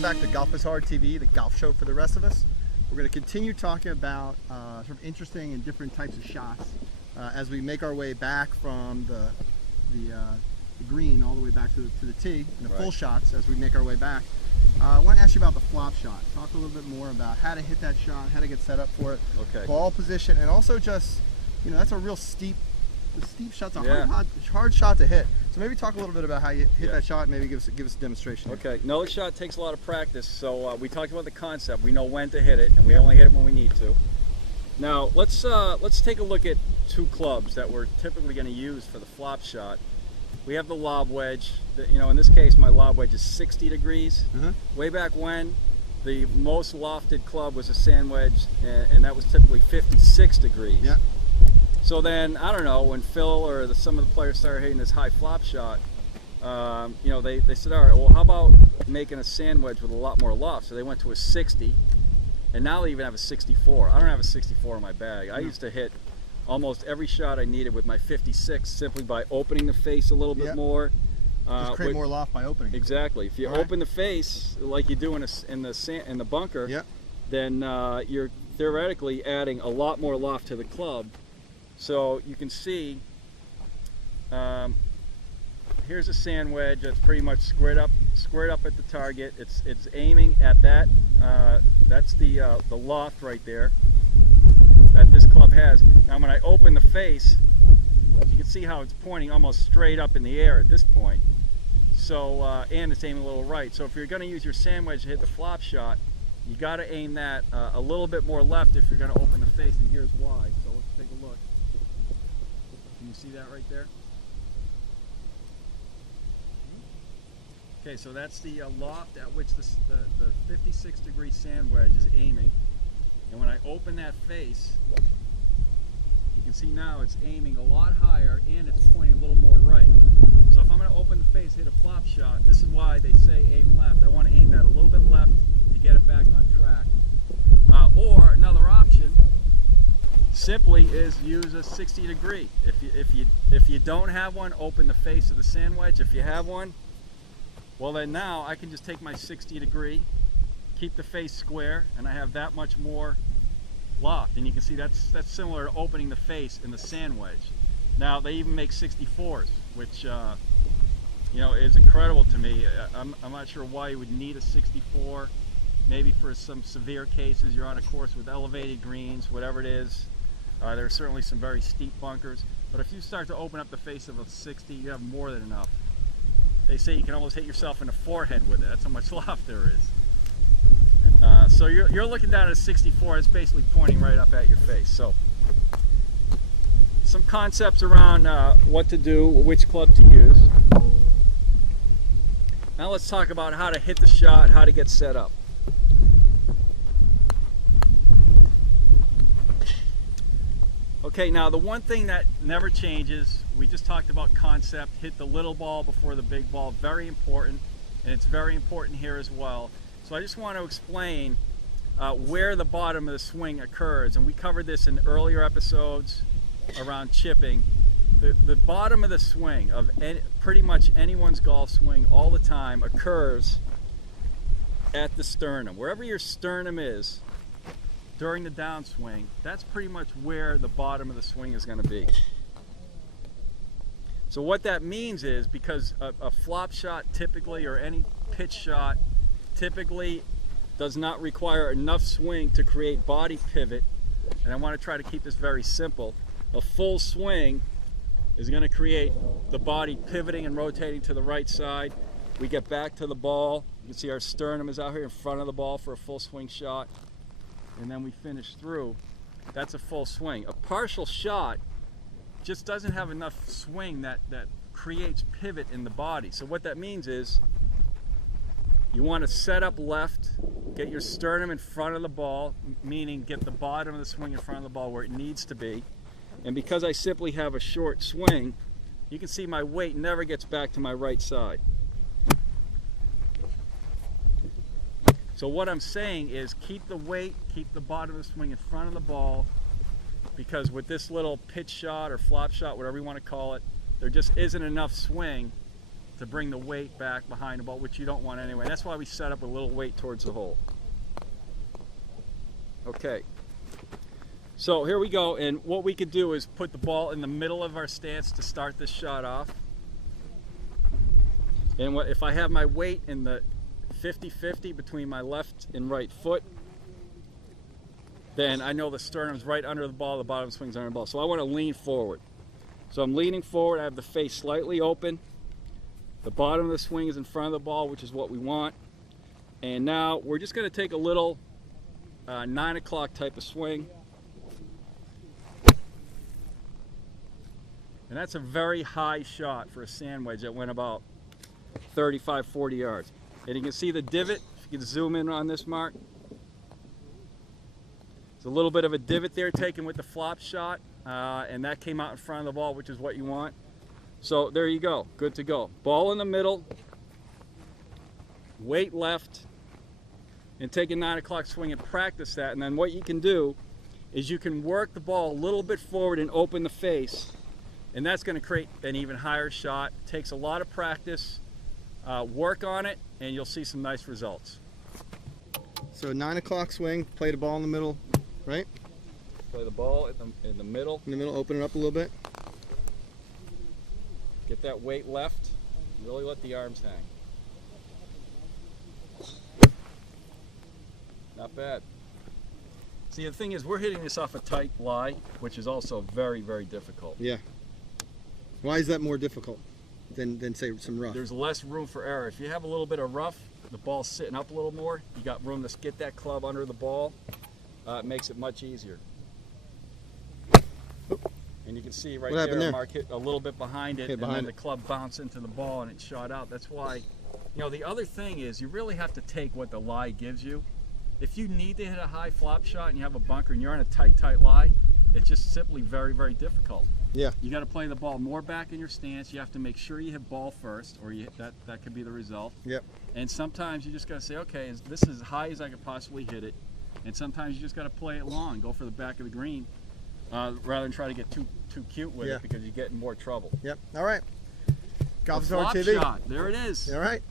welcome back to Golf is Hard TV, the golf show for the rest of us. We're going to continue talking about sort of interesting and different types of shots as we make our way back from the green all the way back to the tee, and the full shots as we make our way back. I want to ask you about the flop shot. Talk a little bit more about how to hit that shot, how to get set up for it, ball position, and also just, you know, that's a real steep shot's a hard shot to hit. So maybe talk a little bit about how you hit that shot, and maybe give us a demonstration. Okay, no shot takes a lot of practice, so we talked about the concept. We know when to hit it, and we only hit it when we need to. Now let's take a look at two clubs that we're typically going to use for the flop shot. We have the lob wedge. You know, in this case, my lob wedge is 60 degrees. Way back when, the most lofted club was a sand wedge, and that was typically 56 degrees. So then, I don't know, when Phil or some of the players started hitting this high flop shot, you know, they said, all right, well, how about making a sand wedge with a lot more loft? So they went to a 60, and now they even have a 64. I don't have a 64 in my bag. I used to hit almost every shot I needed with my 56 simply by opening the face a little bit more. Just create more loft by opening. Exactly. If you open the face like you do in the bunker, then you're theoretically adding a lot more loft to the club. So you can see, here's a sand wedge that's pretty much squared up at the target. It's aiming at that. That's the loft right there that this club has. Now when I open the face, you can see how it's pointing almost straight up in the air at this point. So and it's aiming a little right. So if you're going to use your sand wedge to hit the flop shot, you got to aim that a little bit more left if you're going to open the face, and here's why. So let's take a look. Can you see that right there? Okay, so that's the loft at which the 56 degree sand wedge is aiming. And when I open that face, you can see now it's aiming a lot higher and it's pointing a little more right. So if I'm going to open the face, hit a flop shot, this is why they say aim left. I want to aim that a little bit left to get it back on track. Or another option simply is use a 60 degree. If you don't have one, open the face of the sand wedge. If you have one, well then now I can just take my 60 degree, keep the face square, and I have that much more loft. And you can see that's similar to opening the face in the sand wedge. Now they even make 64s, which you know, is incredible to me. I'm not sure why you would need a 64. Maybe for some severe cases, you're on a course with elevated greens, whatever it is. There are certainly some very steep bunkers, but if you start to open up the face of a 60, you have more than enough. They say you can almost hit yourself in the forehead with it. That's how much loft there is. So you're looking down at a 64. It's basically pointing right up at your face. So some concepts around what to do, which club to use. Now let's talk about how to hit the shot, how to get set up. Okay, now the one thing that never changes, we just talked about concept, hit the little ball before the big ball, very important, and it's very important here as well. So I just want to explain where the bottom of the swing occurs, and we covered this in earlier episodes around chipping. The bottom of the swing of pretty much anyone's golf swing all the time occurs at the sternum. Wherever your sternum is during the downswing, that's pretty much where the bottom of the swing is going to be. So what that means is, because a flop shot typically, or any pitch shot typically, does not require enough swing to create body pivot, and I want to try to keep this very simple. A full swing is going to create the body pivoting and rotating to the right side. We get back to the ball. You can see our sternum is out here in front of the ball for a full swing shot. And then we finish through. That's a full swing. A partial shot just doesn't have enough swing that creates pivot in the body. So what that means is you want to set up left, get your sternum in front of the ball, meaning get the bottom of the swing in front of the ball where it needs to be. And because I simply have a short swing, you can see my weight never gets back to my right side. So what I'm saying is keep the weight, keep the bottom of the swing in front of the ball, because with this little pitch shot or flop shot, whatever you want to call it, there just isn't enough swing to bring the weight back behind the ball, which you don't want anyway. That's why we set up a little weight towards the hole. Okay. So here we go, and what we could do is put the ball in the middle of our stance to start this shot off. And if I have my weight in the 50-50 between my left and right foot, then I know the sternum's right under the ball, the bottom swing's under the ball. So I want to lean forward. So I'm leaning forward, I have the face slightly open. The bottom of the swing is in front of the ball, which is what we want. And now we're just going to take a little 9 o'clock type of swing. And that's a very high shot for a sand wedge that went about 35, 40 yards. And you can see the divot, if you can zoom in on this, Mark. There's a little bit of a divot there taken with the flop shot, and that came out in front of the ball, which is what you want. So there you go, good to go. Ball in the middle, weight left, and take a 9 o'clock swing and practice that. And then what you can do is you can work the ball a little bit forward and open the face. And that's going to create an even higher shot. Takes a lot of practice. Work on it, and you'll see some nice results. So 9 o'clock swing, play the ball in the middle, right? Play the ball in the middle. In the middle, open it up a little bit. Get that weight left. Really let the arms hang. Not bad. See, the thing is, we're hitting this off a tight lie, which is also very, very difficult. Yeah. Why is that more difficult than say some rough? There's less room for error. If you have a little bit of rough, the ball's sitting up a little more, you got room to get that club under the ball. It makes it much easier. And you can see right there, Mark hit a little bit behind it, and then the club bounced into the ball and it shot out. That's why, you know, the other thing is you really have to take what the lie gives you. If you need to hit a high flop shot and you have a bunker and you're on a tight lie, it's just simply very, very difficult. Yeah. You got to play the ball more back in your stance. You have to make sure you hit ball first, or that could be the result. Yep. And sometimes you just got to say, okay, this is as high as I could possibly hit it. And sometimes you just got to play it long, go for the back of the green, rather than try to get too cute with it, because you get in more trouble. Yep. All right. Golf Flop TV. shot. There it is. All right.